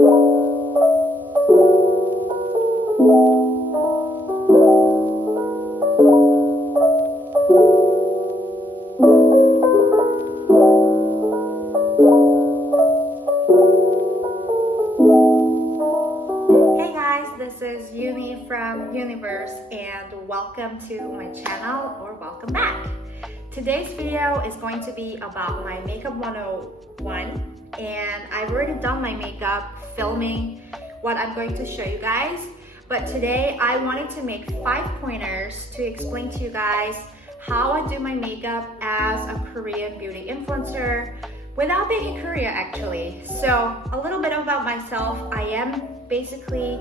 This is Yoonhye from Yoonyverse and welcome to my channel, or welcome back. Today's video is going to be about my makeup 101, and I've already done my makeup filming what I'm going to show you guys, but today I wanted to make 5 pointers to explain to you guys how I do my makeup as a Korean beauty influencer without being in Korea actually. So a little bit about myself. I am basically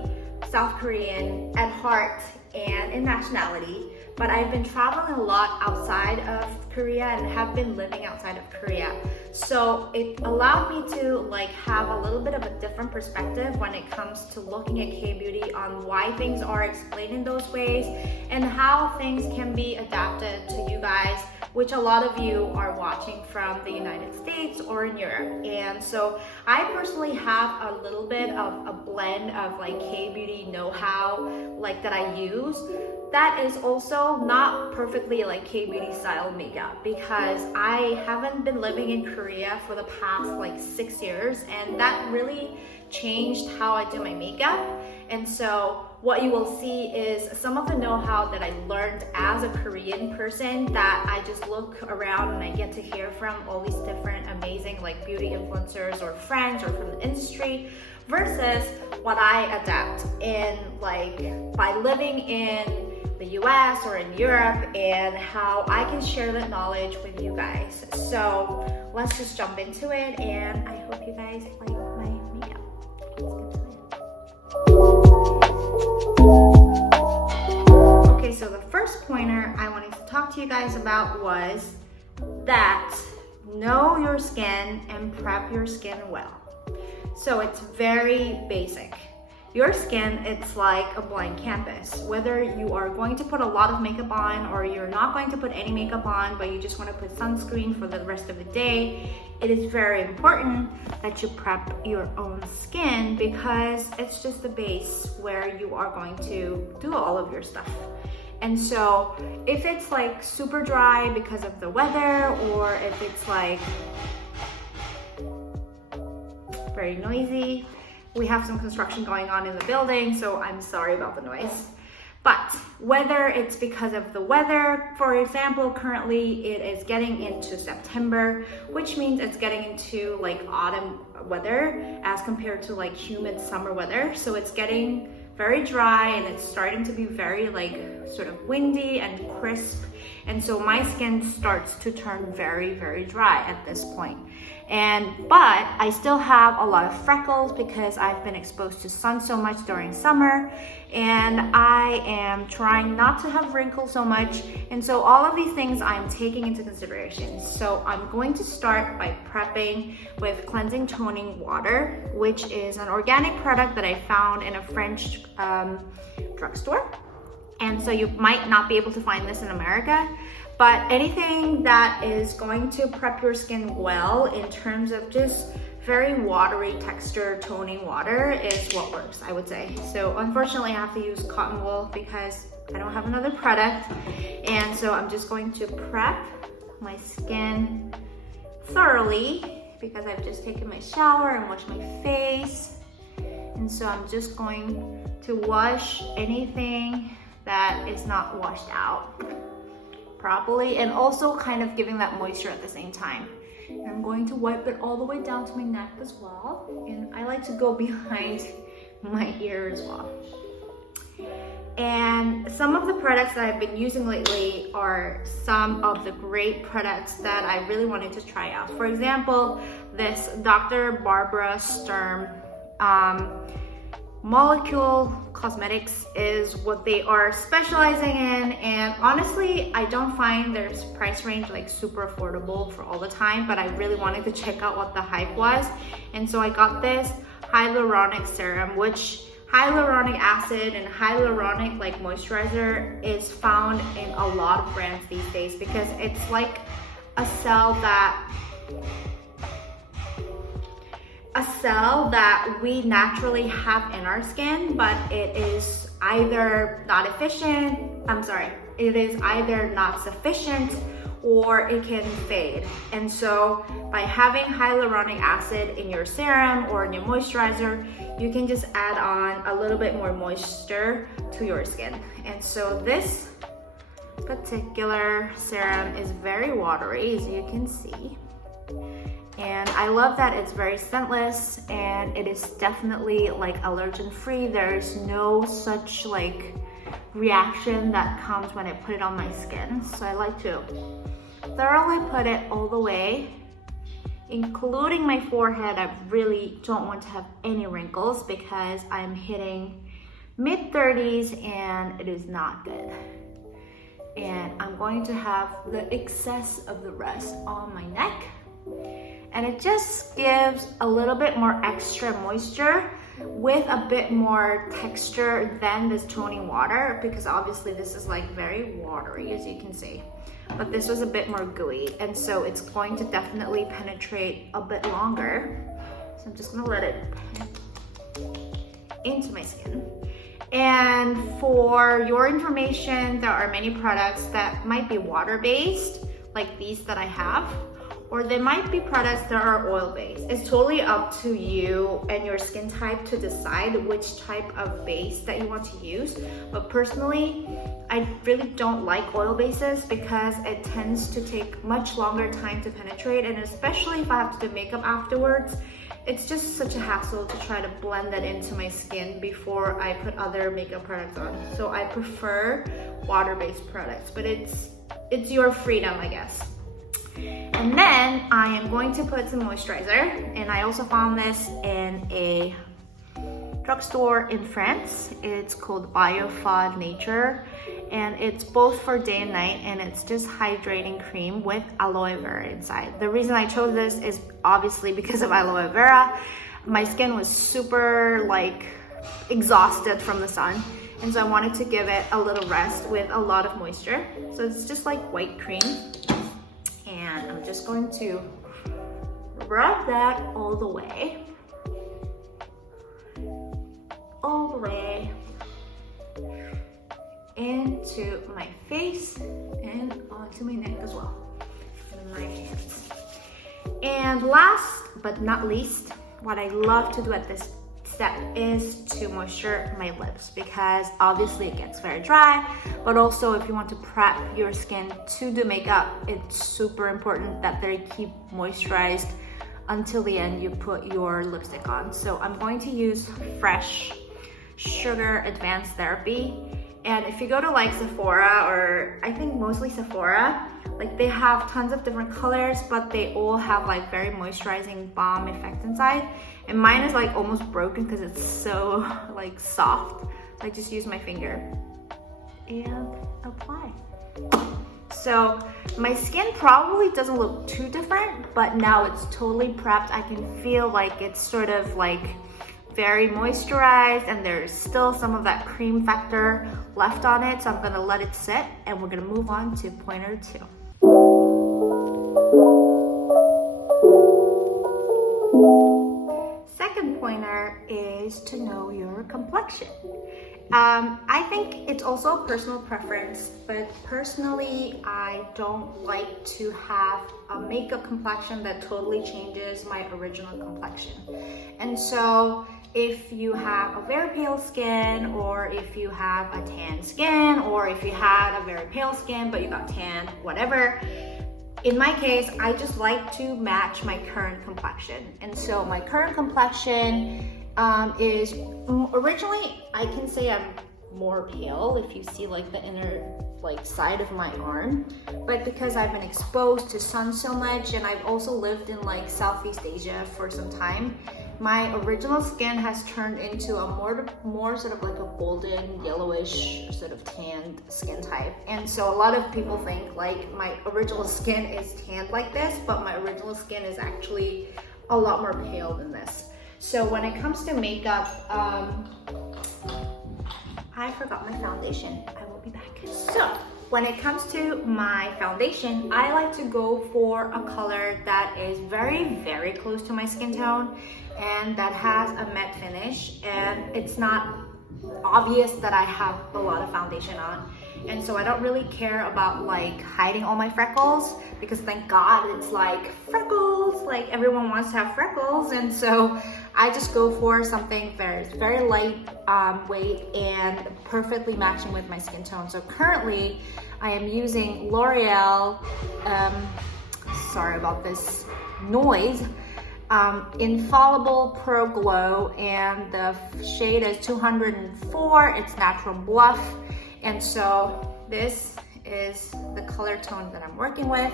South Korean at heart and in nationality, but I've been traveling a lot outside of Korea and have been living outside of Korea. So it allowed me to have a little bit of a different perspective when it comes to looking at K-beauty, on why things are explained in those ways and how things can be adapted to you guys, which a lot of you are watching from the United States or in Europe. And so I personally have a little bit of a blend of K-beauty know-how that I use that is also not perfectly K-beauty style makeup, because I haven't been living in Korea for the past 6 years, and that really changed how I do my makeup. And so what you will see is some of the know-how that I learned as a Korean person that I just look around and I get to hear from all these different amazing beauty influencers or friends or from the industry, versus what I adapt in by living in the US or in Europe, and how I can share that knowledge with you guys. So let's just jump into it, and I hope you guys like my makeup. Okay, so the first pointer I wanted to talk to you guys about was that know your skin and prep your skin well. So it's very basic. Your skin, it's like a blank canvas. Whether you are going to put a lot of makeup on or you're not going to put any makeup on, but you just want to put sunscreen for the rest of the day, it is very important that you prep your own skin, because it's just the base where you are going to do all of your stuff. And so if it's super dry because of the weather, or if it's very noisy, we have some construction going on in the building, so I'm sorry about the noise. But whether it's because of the weather, for example, currently it is getting into September, which means it's getting into autumn weather as compared to humid summer weather. So it's getting very dry and it's starting to be very sort of windy and crisp. And so my skin starts to turn very, very dry at this point. But I still have a lot of freckles because I've been exposed to sun so much during summer, and I am trying not to have wrinkles so much. And so all of these things I'm taking into consideration. So I'm going to start by prepping with cleansing toning water, which is an organic product that I found in a French drugstore. And so you might not be able to find this in America, but anything that is going to prep your skin well in terms of just very watery texture toning water is what works, I would say. So unfortunately I have to use cotton wool because I don't have another product. And so I'm just going to prep my skin thoroughly because I've just taken my shower and washed my face. And so I'm just going to wash anything that is not washed out properly, and also kind of giving that moisture at the same time. And I'm going to wipe it all the way down to my neck as well, and I like to go behind my ear as well. And some of the products that I've been using lately are some of the great products that I really wanted to try out. For example, this Dr. Barbara Sturm Molecule Cosmetics is what they are specializing in, and honestly I don't find their price range super affordable for all the time, but I really wanted to check out what the hype was. And so I got this hyaluronic serum, which hyaluronic acid and hyaluronic moisturizer is found in a lot of brands these days, because it's a cell that a cell that we naturally have in our skin, but it is either not efficient, it is either not sufficient, or it can fade. And so by having hyaluronic acid in your serum or in your moisturizer, you can just add on a little bit more moisture to your skin. And so this particular serum is very watery, as you can see. And I love that it's very scentless, and it is definitely like allergen free. There's no such like reaction that comes when I put it on my skin. So I like to thoroughly put it all the way, including my forehead. I really don't want to have any wrinkles because I'm hitting mid-30s and it is not good. And I'm going to have the excess of the rest on my neck. And it just gives a little bit more extra moisture with a bit more texture than this toning water, because obviously this is like very watery, as you can see. But this was a bit more gooey, and so it's going to definitely penetrate a bit longer. So I'm just gonna let it into my skin. And for your information, there are many products that might be water-based, like these that I have, or there might be products that are oil-based. It's totally up to you and your skin type to decide which type of base that you want to use. But personally, I really don't like oil bases because it tends to take much longer time to penetrate, and especially if I have to do makeup afterwards, it's just such a hassle to try to blend that into my skin before I put other makeup products on. So I prefer water-based products, but it's your freedom, I guess. And then I am going to put some moisturizer, and I also found this in a drugstore in France. It's called Biofod Nature, and it's both for day and night, and it's just hydrating cream with aloe vera inside. The reason I chose this is obviously because of aloe vera. My skin was super like exhausted from the sun, and so I wanted to give it a little rest with a lot of moisture. So it's just like white cream, and I'm just going to rub that all the way into my face and onto my neck as well, and my hands. And last but not least, what I love to do at this step is to moisture my lips, because obviously it gets very dry, but also if you want to prep your skin to do makeup, it's super important that they keep moisturized until the end you put your lipstick on. So I'm going to use Fresh Sugar Advanced Therapy. And if you go to like Sephora, or I think mostly Sephora, like they have tons of different colors, but they all have like very moisturizing balm effect inside. And mine is like almost broken because it's so like soft. So I just use my finger and apply. So my skin probably doesn't look too different, but now it's totally prepped. I can feel like it's sort of like very moisturized, and there's still some of that cream factor left on it. So I'm gonna let it sit, and we're gonna move on to pointer 2. Second pointer is to know your complexion. I think it's also a personal preference, but personally, I don't like to have a makeup complexion that totally changes my original complexion. And so if you have a very pale skin, or if you have a tan skin, or if you had a very pale skin but you got tan, whatever, in my case, I just like to match my current complexion. And so my current complexion is originally, I can say I'm more pale if you see like the inner like side of my arm, but because I've been exposed to sun so much, and I've also lived in like Southeast Asia for some time, my original skin has turned into a more sort of like a golden yellowish sort of tanned skin type. And so a lot of people think like my original skin is tanned like this, but my original skin is actually a lot more pale than this. So when it comes to makeup, I forgot my foundation. I will be back. So when it comes to my foundation, I like to go for a color that is very close to my skin tone and that has a matte finish, and it's not obvious that I have a lot of foundation on. And so I don't really care about like hiding all my freckles, because thank God it's like freckles, like everyone wants to have freckles. And so I just go for something very light weight and perfectly matching with my skin tone. So currently I am using L'Oreal, sorry about this noise, Infallible Pro Glow, and the shade is 204. It's Natural Bluff. And so this is the color tone that I'm working with,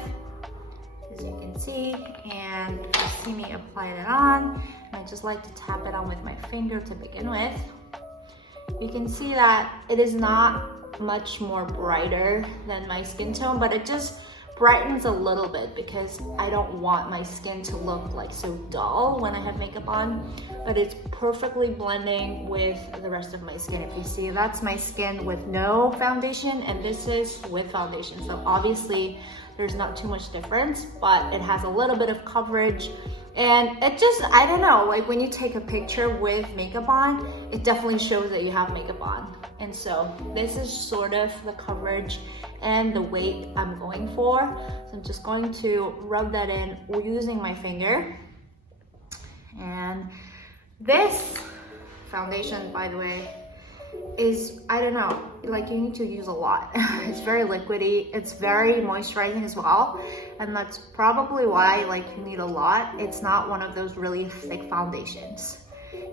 as you can see. And you see me apply it on. And I just like to tap it on with my finger to begin with. You can see that it is not much more brighter than my skin tone, but it just brightens a little bit because I don't want my skin to look like so dull when I have makeup on, but it's perfectly blending with the rest of my skin. If you see, that's my skin with no foundation, and this is with foundation. So obviously there's not too much difference, but it has a little bit of coverage. And it just, I don't know, like when you take a picture with makeup on, it definitely shows that you have makeup on. And so this is sort of the coverage and the weight I'm going for. So I'm just going to rub that in using my finger. And this foundation, by the way, is, I don't know, like you need to use a lot. It's very liquidy, it's very moisturizing as well, and that's probably why like you need a lot. It's not one of those really thick foundations.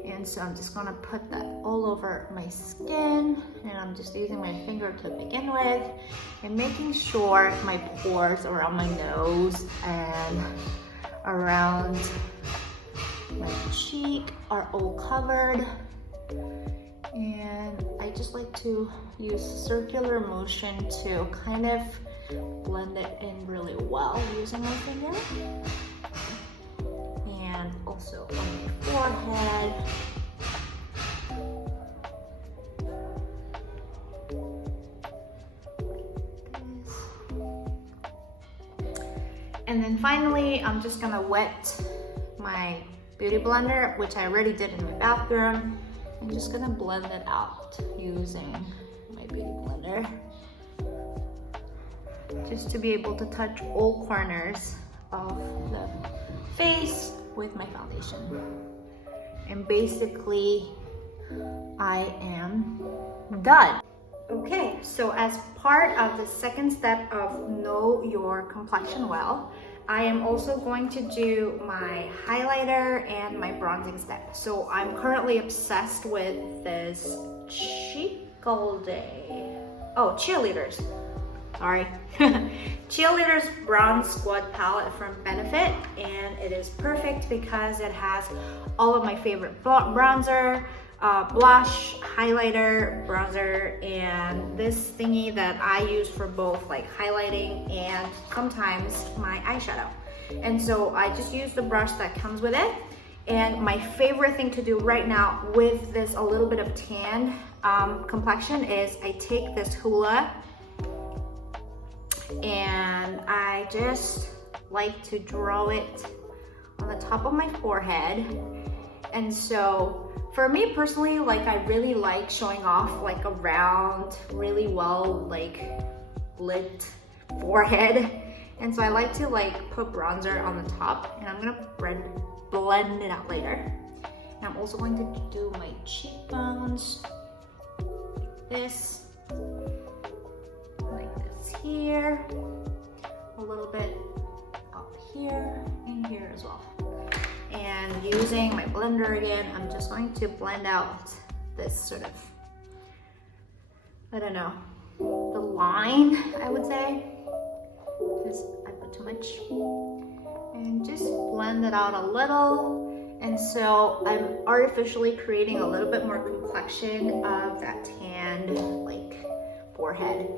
And so I'm just gonna put that all over my skin, and I'm just using my finger to begin with and making sure my pores around my nose and around my cheek are all covered. And I just like to use circular motion to kind of blend it in really well using my finger. And also on my forehead. And then finally, I'm just gonna wet my beauty blender, which I already did in my bathroom. I'm just gonna blend it out using my beauty blender, just to be able to touch all corners of the face with my foundation. And basically, I am done. Okay, so as part of the second step of Know Your Complexion Well, I am also going to do my highlighter and my bronzing step. So I'm currently obsessed with this Cheerleaders. Sorry. Cheerleaders Bronze Squad Palette from Benefit, and it is perfect because it has all of my favorite bronzer, blush, highlighter, bronzer, and this thingy that I use for both like highlighting and sometimes my eyeshadow. And so I just use the brush that comes with it. And my favorite thing to do right now with this a little bit of tan complexion is I take this hula and I just like to draw it on the top of my forehead. And so for me personally, like I really like showing off like a round, really well like lit forehead. And so I like to like put bronzer on the top, and I'm gonna blend it out later. And I'm also going to do my cheekbones like this here, a little bit up here and here as well. And using my blender again, I'm just going to blend out this sort of, I don't know, the line, I would say, because I put too much. And just blend it out a little. And so I'm artificially creating a little bit more complexion of that tanned like forehead.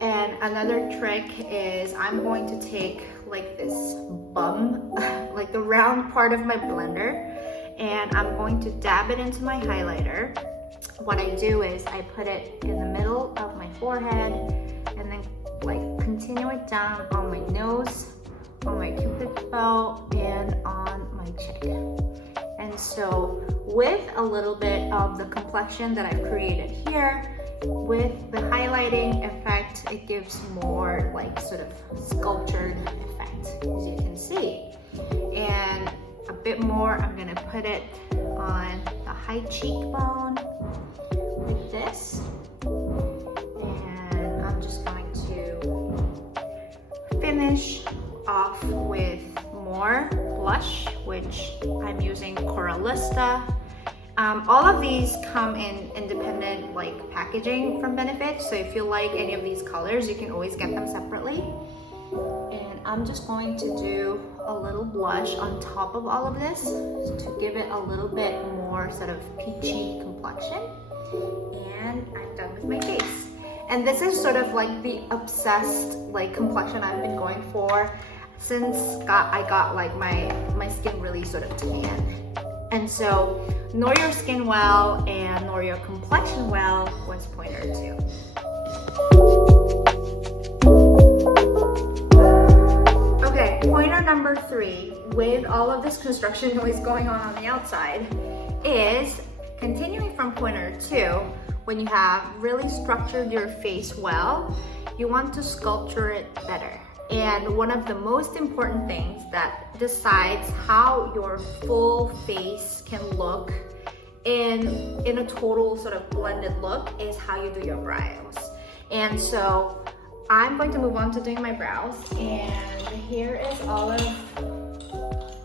And another trick is I'm going to take like this bum, like the round part of my blender, and I'm going to dab it into my highlighter. What I do is I put it in the middle of my forehead and then continue it down on my nose, on my cupid bow, and on my cheek. And so with a little bit of the complexion that I've created here, with the highlighting effect, it gives more like sort of sculptured effect, as you can see. And a bit more, I'm gonna put it on the high cheekbone with this. And I'm just going to finish off with more blush, which I'm using Coralista. All of these come in independent like packaging from Benefit, so if you like any of these colors, you can always get them separately. And I'm just going to do a little blush on top of all of this to give it a little bit more sort of peachy complexion. And I'm done with my face. And this is sort of like the obsessed like complexion I've been going for since I got like my skin really sort of tan. And so know your skin well and know your complexion well was pointer 2. Okay, pointer number 3, with all of this construction noise going on the outside, is continuing from pointer 2. When you have really structured your face well, you want to sculpture it better. And one of the most important things that decides how your full face can look in a total sort of blended look is how you do your brows. And so I'm going to move on to doing my brows, and here is all of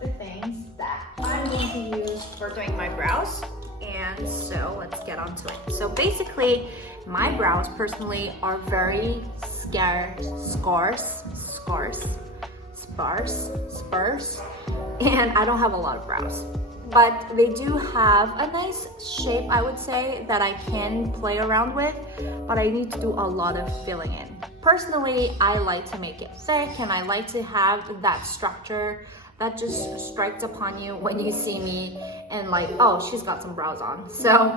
the things that I'm going to use for doing my brows. And so let's get on to it. So basically, my brows personally are very sparse, and I don't have a lot of brows. But they do have a nice shape, I would say, that I can play around with, but I need to do a lot of filling in. Personally, I like to make it thick, and I like to have that structure that just strikes upon you when you see me and like, oh, she's got some brows on. So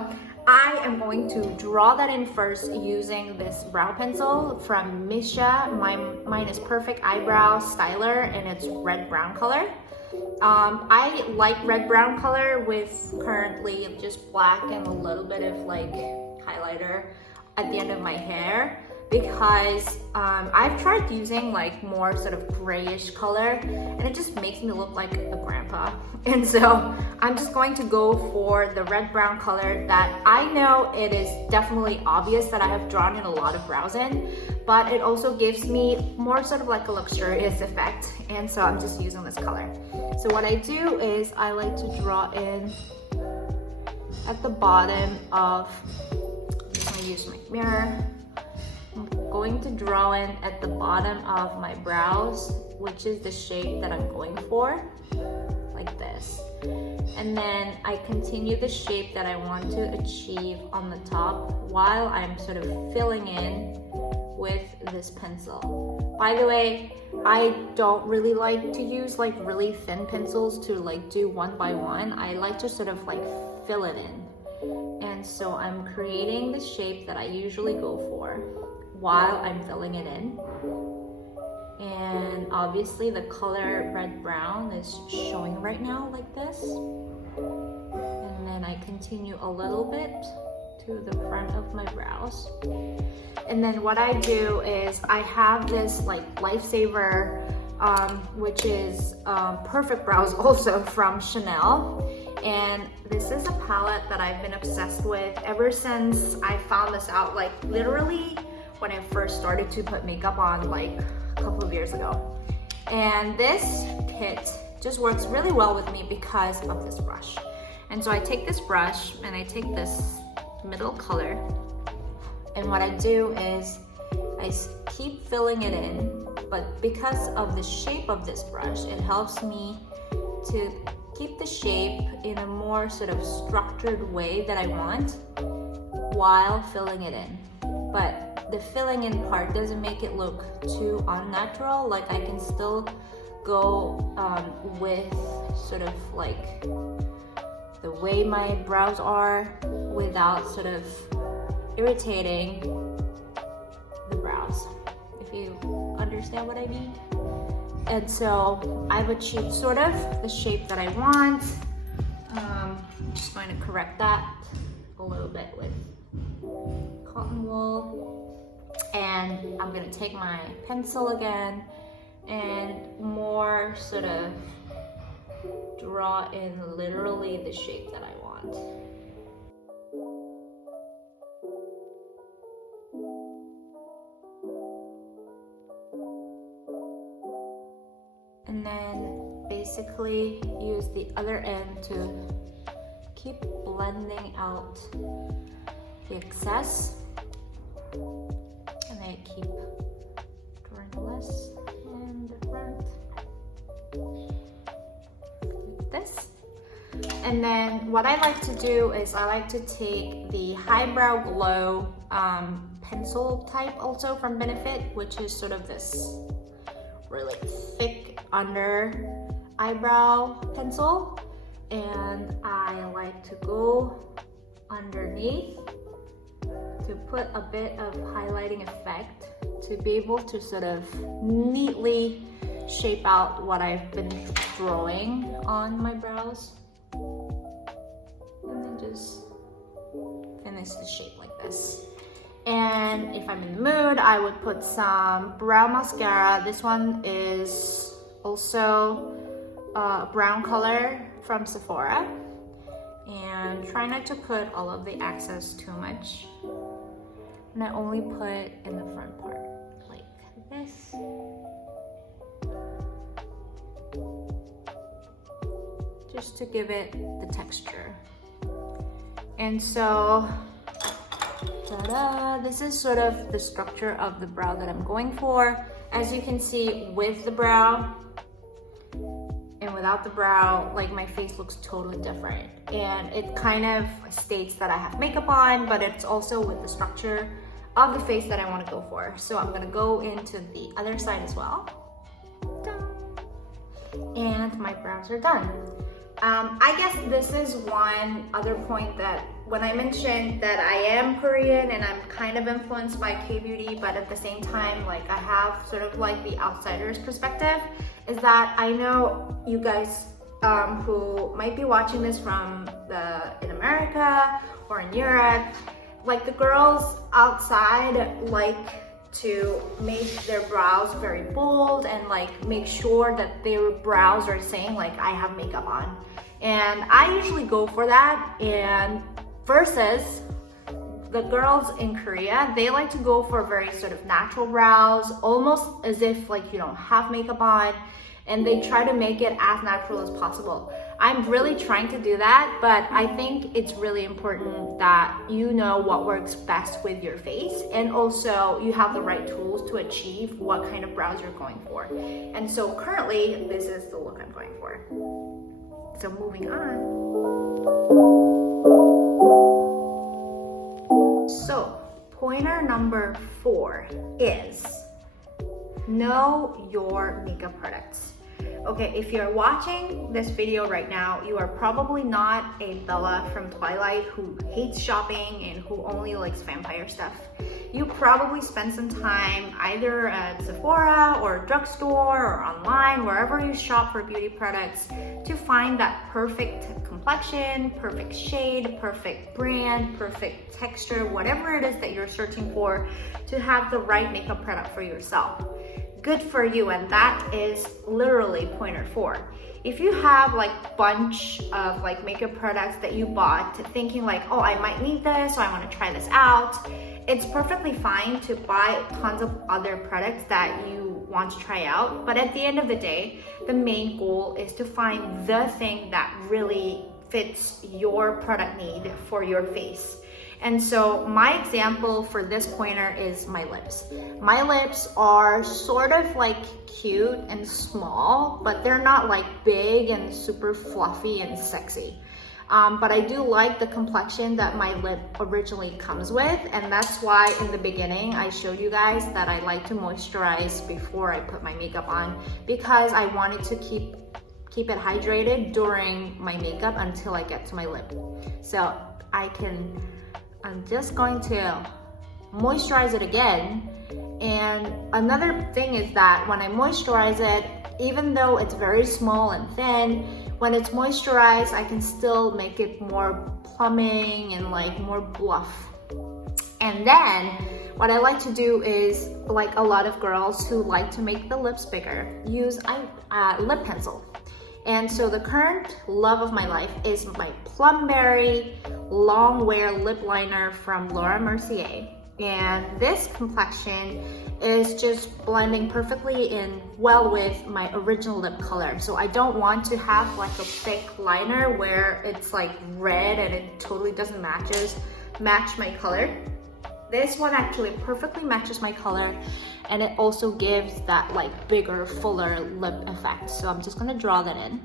I am going to draw that in first using this brow pencil from Misha. Mine is Perfect Eyebrow Styler, and it's red-brown color. I like red-brown color with currently just black and a little bit of like highlighter at the end of my hair, because I've tried using like more sort of grayish color and it just makes me look like a grandpa. And so I'm just going to go for the red-brown color that I know it is definitely obvious that I have drawn in a lot of brows in, but it also gives me more sort of like a luxurious effect. And so I'm just using this color. So what I do is I like to draw in at the bottom of, I use my mirror. I'm going to draw in at the bottom of my brows, which is the shape that I'm going for, like this. And then I continue the shape that I want to achieve on the top while I'm sort of filling in with this pencil. By the way, I don't really like to use like really thin pencils to like do one by one. I like to sort of like fill it in. And so I'm creating the shape that I usually go for while I'm filling it in. And obviously the color red-brown is showing right now like this. And then I continue a little bit to the front of my brows. And then what I do is I have this like Lifesaver, which is Perfect Brows also from Chanel. And this is a palette that I've been obsessed with ever since I found this out, like literally when I first started to put makeup on like a couple of years ago. And this kit just works really well with me because of this brush. And so I take this brush and I take this middle color, and what I do is I keep filling it in, but because of the shape of this brush, it helps me to keep the shape in a more sort of structured way that I want while filling it in. But the filling in part doesn't make it look too unnatural. Like I can still go with sort of like the way my brows are without sort of irritating the brows, if you understand understand what I mean? And so I've achieved sort of the shape that I want. I'm just going to correct that a little bit with cotton wool. And I'm gonna take my pencil again and more sort of draw in literally the shape that I want. And then basically use the other end to keep blending out the excess. And then keep drawing less in the front. Like this. And then what I like to do is I like to take the Highbrow Glow pencil type also from Benefit, which is sort of this really thick under eyebrow pencil. And I like to go underneath to put a bit of highlighting effect to be able to sort of neatly shape out what I've been drawing on my brows. And then just finish the shape like this. And if I'm in the mood, I would put some brow mascara. This one is also a brown color from Sephora. And try not to put all of the excess too much. And I only put in the front part, like this. Just to give it the texture. And so, ta-da! This is sort of the structure of the brow that I'm going for. As you can see, with the brow and without the brow, like my face looks totally different. And it kind of states that I have makeup on, but it's also with the structure of the face that I want to go for. So I'm gonna go into the other side as well. And my brows are done. I guess this is one other point that when I mentioned that I am Korean and I'm kind of influenced by K-beauty, but at the same time, like I have sort of like the outsider's perspective, is that I know you guys who might be watching this from in America or in Europe, like the girls outside like to make their brows very bold and like make sure that their brows are saying like I have makeup on. And I usually go for that, and versus the girls in Korea, they like to go for very sort of natural brows, almost as if like you don't have makeup on, and they try to make it as natural as possible. I'm really trying to do that, but I think it's really important that you know what works best with your face, and also you have the right tools to achieve what kind of brows you're going for. And so currently, this is the look I'm going for. So moving on. So pointer number 4 is know your makeup products. Okay, if you're watching this video right now, you are probably not a Bella from Twilight who hates shopping and who only likes vampire stuff. You probably spend some time either at Sephora or a drugstore or online, wherever you shop for beauty products, to find that perfect complexion, perfect shade, perfect brand, perfect texture, whatever it is that you're searching for to have the right makeup product for yourself. Good for you, and that is literally pointer 4. If you have like bunch of like makeup products that you bought thinking like, oh, I might need this, so I want to try this out, it's perfectly fine to buy tons of other products that you want to try out. But at the end of the day, the main goal is to find the thing that really fits your product need for your face. And so my example for this pointer is my lips. My lips are sort of like cute and small, but they're not like big and super fluffy and sexy. But I do like the complexion that my lip originally comes with, and that's why in the beginning I showed you guys that I like to moisturize before I put my makeup on, because I wanted to keep it hydrated during my makeup until I get to my lip. So I'm just going to moisturize it again. And another thing is that when I moisturize it, even though it's very small and thin, when it's moisturized, I can still make it more plumbing and like more bluff. And then what I like to do is, like a lot of girls who like to make the lips bigger, use lip pencil. And so the current love of my life is my Plumberry Long Wear Lip Liner from Laura Mercier. And this complexion is just blending perfectly in well with my original lip color. So I don't want to have like a thick liner where it's like red and it totally doesn't match my color. This one actually perfectly matches my color, and it also gives that like bigger, fuller lip effect. So I'm just gonna draw that in.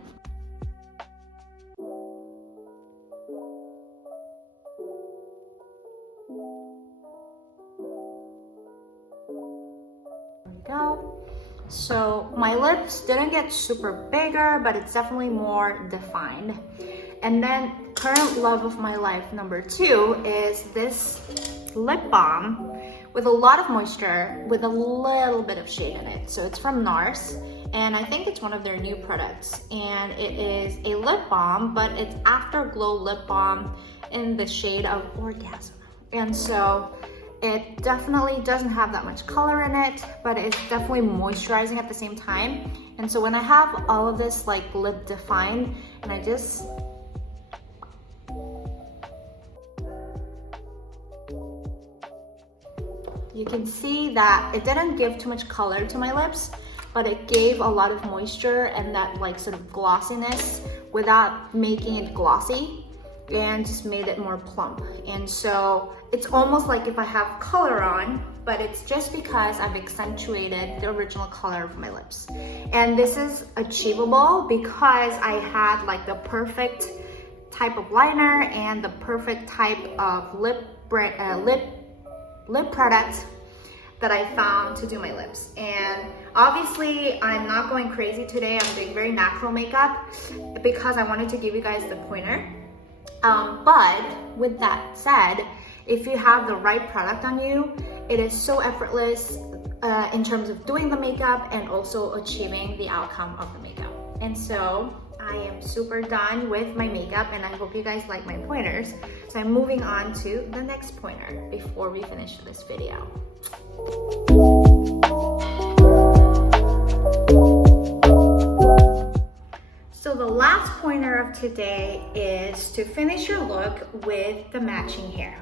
There we go. So my lips didn't get super bigger, but it's definitely more defined. And then current love of my life number 2 is this lip balm with a lot of moisture with a little bit of shade in it. So it's from NARS, and I think it's one of their new products, and it is a lip balm, but it's Afterglow lip balm in the shade of Orgasm. And so it definitely doesn't have that much color in it, but it's definitely moisturizing at the same time. And so when I have all of this like lip defined, and I just you can see that it didn't give too much color to my lips, but it gave a lot of moisture and that like sort of glossiness without making it glossy, and just made it more plump. And so it's almost like if I have color on, but it's just because I've accentuated the original color of my lips. And this is achievable because I had like the perfect type of liner and the perfect type of lip product that I found to do my lips. And obviously I'm not going crazy today. I'm doing very natural makeup because I wanted to give you guys the pointer. But with that said, if you have the right product on you, it is so effortless in terms of doing the makeup and also achieving the outcome of the makeup. And so I am super done with my makeup, and I hope you guys like my pointers. So I'm moving on to the next pointer before we finish this video. So the last pointer of today is to finish your look with the matching hair.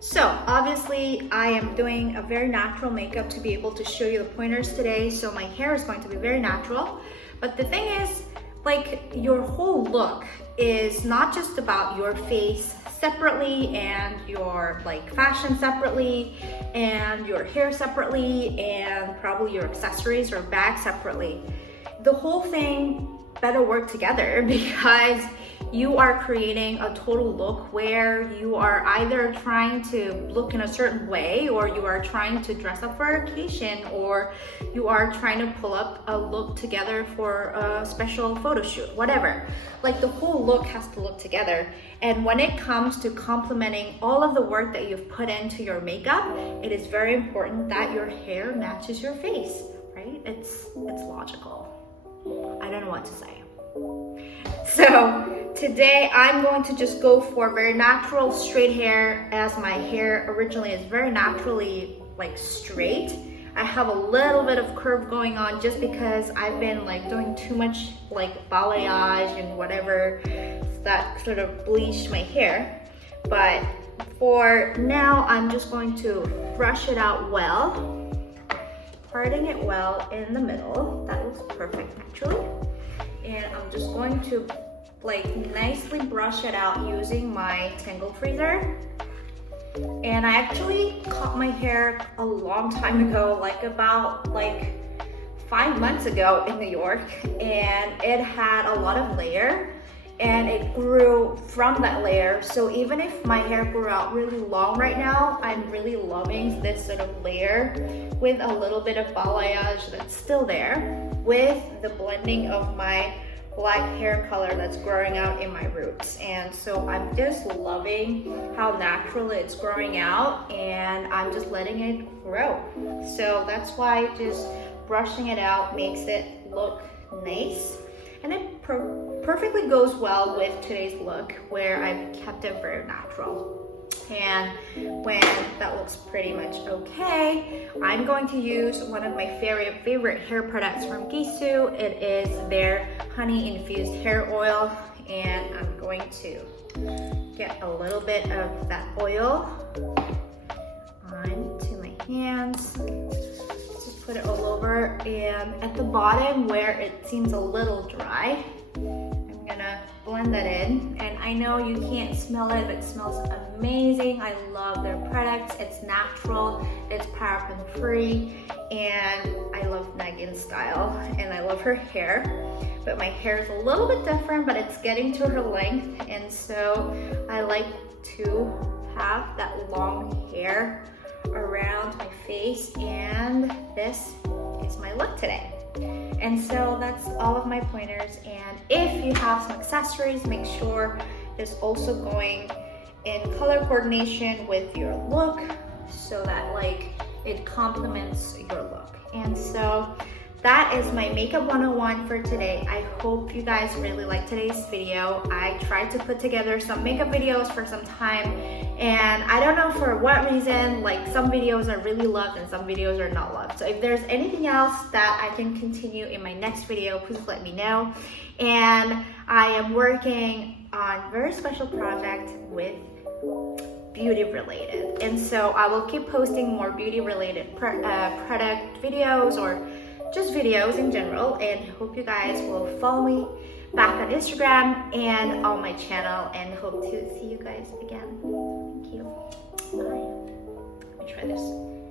So obviously I am doing a very natural makeup to be able to show you the pointers today. So my hair is going to be very natural. But the thing is, like, your whole look is not just about your face separately and your like fashion separately and your hair separately and probably your accessories or bag separately. The whole thing better work together, because you are creating a total look where you are either trying to look in a certain way, or you are trying to dress up for an occasion, or you are trying to pull up a look together for a special photo shoot, whatever. Like, the whole look has to look together. And when it comes to complementing all of the work that you've put into your makeup, it is very important that your hair matches your face, right? It's logical. I don't know what to say. So today I'm going to just go for very natural straight hair, as my hair originally is very naturally like straight. I have a little bit of curve going on just because I've been like doing too much like balayage and whatever that sort of bleached my hair. But for now, I'm just going to brush it out well, parting it well in the middle. That looks perfect actually. And I'm just going to like nicely brush it out using my Tangle Freezer. And I actually cut my hair a long time ago, like about 5 months ago in New York, and it had a lot of layer and it grew from that layer. So even if my hair grew out really long right now, I'm really loving this sort of layer with a little bit of balayage that's still there, with the blending of my black hair color that's growing out in my roots. And so I'm just loving how naturally it's growing out, and I'm just letting it grow. So that's why just brushing it out makes it look nice. And it perfectly goes well with today's look, where I've kept it very natural. And when that looks pretty much okay, I'm going to use one of my favorite hair products from Gisu. It is their honey infused hair oil, and I'm going to get a little bit of that oil onto my hands. Just put it all over, and at the bottom where it seems a little dry, I'm gonna blend that in. And I know you can't smell it, but it smells amazing. I love their products. It's natural, it's paraben free, and I love Megan's style, and I love her hair. But my hair is a little bit different, but it's getting to her length, and so I like to have that long hair around my face, and this is my look today. And so that's all of my pointers, and if you have some accessories, make sure it's also going in color coordination with your look, so that like it complements your look. And so that is my makeup 101 for today. I hope you guys really liked today's video. I tried to put together some makeup videos for some time, and I don't know for what reason, like some videos are really loved and some videos are not loved. So if there's anything else that I can continue in my next video, please let me know. And I am working on a very special project with beauty related, and so I will keep posting more beauty related product videos, or just videos in general, and hope you guys will follow me back on Instagram and on my channel, and hope to see you guys again. Thank you. Bye. Let me try this.